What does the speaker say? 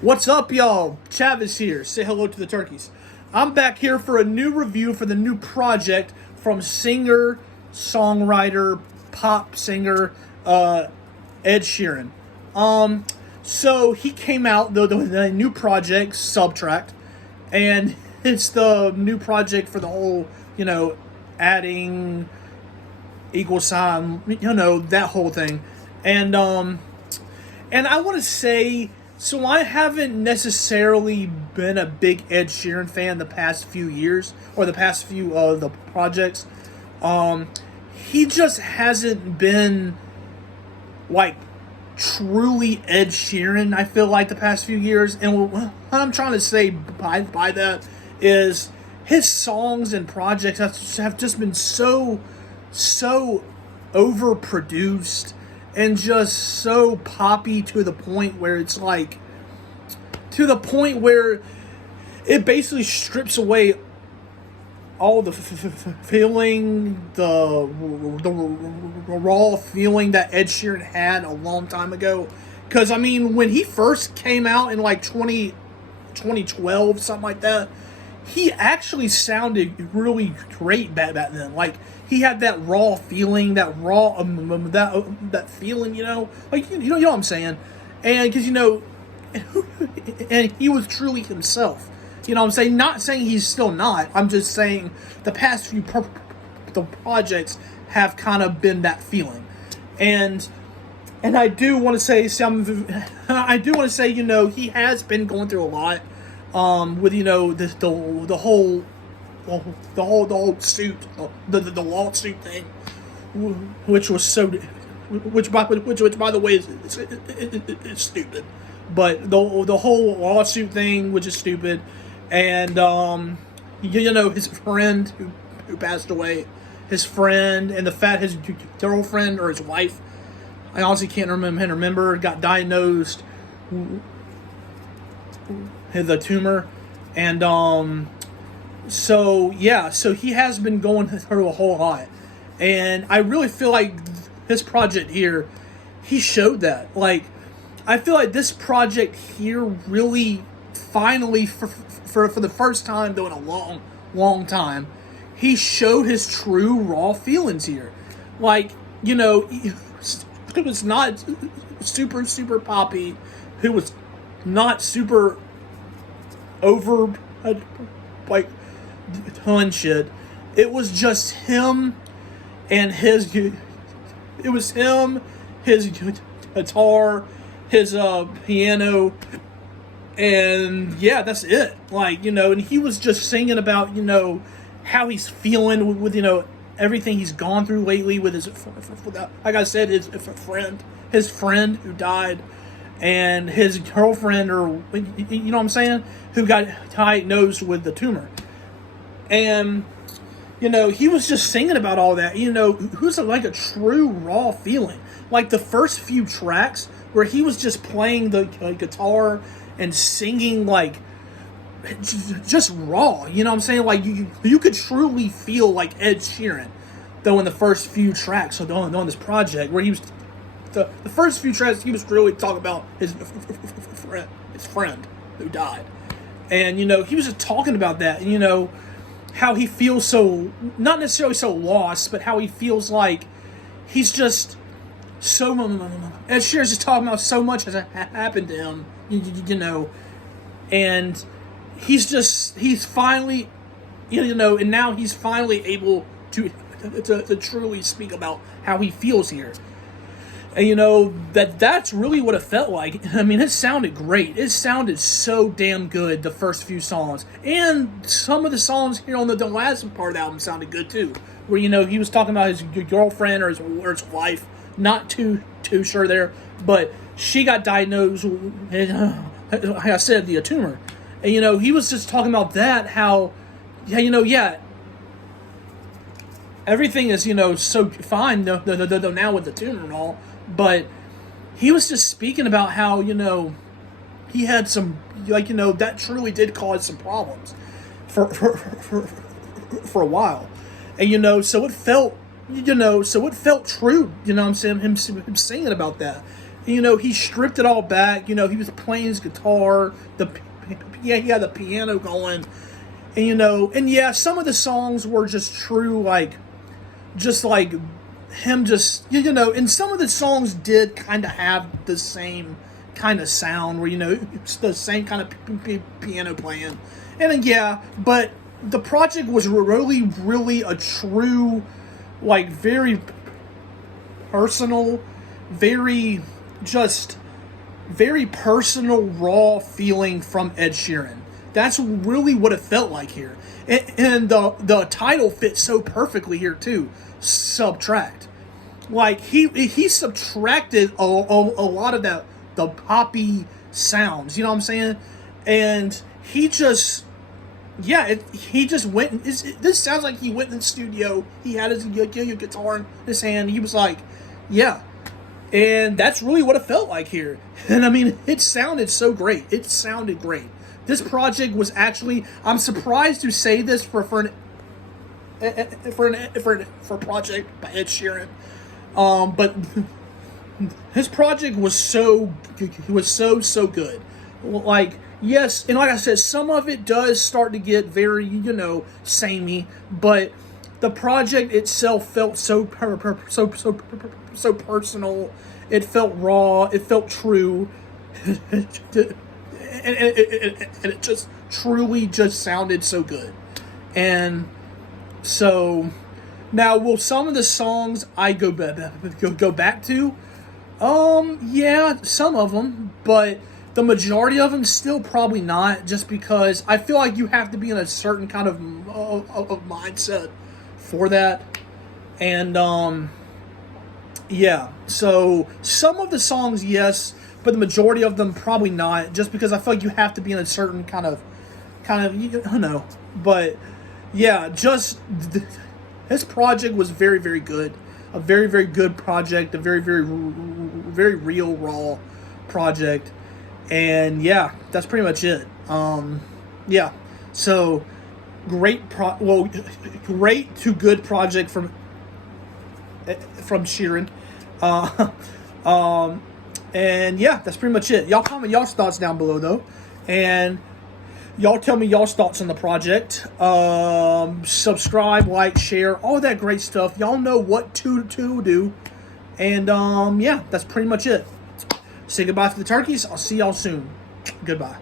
What's up, y'all? Chavis here. Say hello to the turkeys. I'm back here for a new review for the new project from singer, songwriter, pop singer, Ed Sheeran. So he came out the new project, Subtract, and it's the new project for the whole, adding equal sign, that whole thing, and I want to say, so I haven't necessarily been a big Ed Sheeran fan the past few years or the past few the projects. He just hasn't been like truly Ed Sheeran. I feel like the past few years, and what I'm trying to say by that is his songs and projects have just been so overproduced and just so poppy to the point where it's like, to the point where it basically strips away all the feeling, the raw feeling that Ed Sheeran had a long time ago. Because, I mean, when he first came out in like 2012, something like that, he actually sounded really great back then. Like, he had that raw feeling, that raw that feeling, like you know what I'm saying, and because and he was truly himself. You know what I'm saying? Not saying he's still not. I'm just saying the past few the projects have kind of been that feeling, and I do want to say I do want to say he has been going through a lot, with the whole suit, the lawsuit thing, which was so, which by the way is stupid, but the whole lawsuit thing, which is stupid, and his friend who passed away, his friend, and the fact his girlfriend or his wife, I honestly can't remember, got diagnosed with a tumor, and so he has been going through a whole lot, and I really feel like this project here, he showed that. Like, I feel like this project here really, finally, for the first time though in a long time, he showed his true raw feelings here. Like, it was not super poppy, who was not super over, like, ton shit. It was just him and his guitar, his piano, and yeah, that's it. Like, and he was just singing about how he's feeling with everything he's gone through lately with his, like I said, his friend who died, and his girlfriend, or you know what I'm saying, who got diagnosed with the tumor. And, he was just singing about all that, who's like a true raw feeling. Like the first few tracks where he was just playing the guitar and singing, like, just raw, you know what I'm saying? Like, you could truly feel like Ed Sheeran, though, in the first few tracks on this project, where he was, the first few tracks, he was really talking about his friend who died. And, he was just talking about that, how he feels so, not necessarily so lost, but how he feels like he's just so, Ed Sheeran's just talking about so much has happened to him, and he's finally, and now he's finally able to truly speak about how he feels here. And that's really what it felt like. I mean, it sounded great. It sounded so damn good, the first few songs. And some of the songs here on the last part of the album sounded good too. Where, he was talking about his girlfriend or his wife. Not too sure there. But she got diagnosed with, like I said, the tumor. And, he was just talking about that, how, everything is, so fine now with the tumor and all. But he was just speaking about how, he had some, that truly did cause some problems for a while. And, so it felt, so it felt true, what I'm saying, him singing about that. he stripped it all back. He was playing his guitar. He had the piano going, and yeah, some of the songs were just true, just like him, and some of the songs did kind of have the same kind of sound where it's the same kind of piano playing, and then, yeah, but the project was really a true, very personal, very personal, raw feeling from Ed Sheeran. That's really what it felt like here, and the title fits so perfectly here too. Subtract, he subtracted a lot of the poppy sounds. You know what I'm saying? And he just, yeah, he just went. This sounds like he went in the studio. He had his guitar in his hand. He was like, yeah. And that's really what it felt like here. And I mean, it sounded so great. It sounded great. This project was actually, I'm surprised to say this for a project by Ed Sheeran. But his project was so good. Yes, and like I said, some of it does start to get very, samey, but the project itself felt so personal. It felt raw. It felt true, and it just truly just sounded so good. And so now, will some of the songs I go back to? Yeah, some of them, but the majority of them still probably not, just because I feel like you have to be in a certain kind of mindset for that. And yeah, so some of the songs, yes, but the majority of them probably not, just because I feel like you have to be in a certain kind of I don't know. But yeah, his project was very good, a very good project, a very real, raw project. And yeah, that's pretty much it. Yeah, so great to good project from Sheeran. And yeah, that's pretty much it. Y'all comment y'all's thoughts down below though, and y'all tell me y'all's thoughts on the project. Subscribe, like, share, all that great stuff. Y'all know what to do. And yeah, that's pretty much it. Say goodbye to the turkeys. I'll see y'all soon. Goodbye.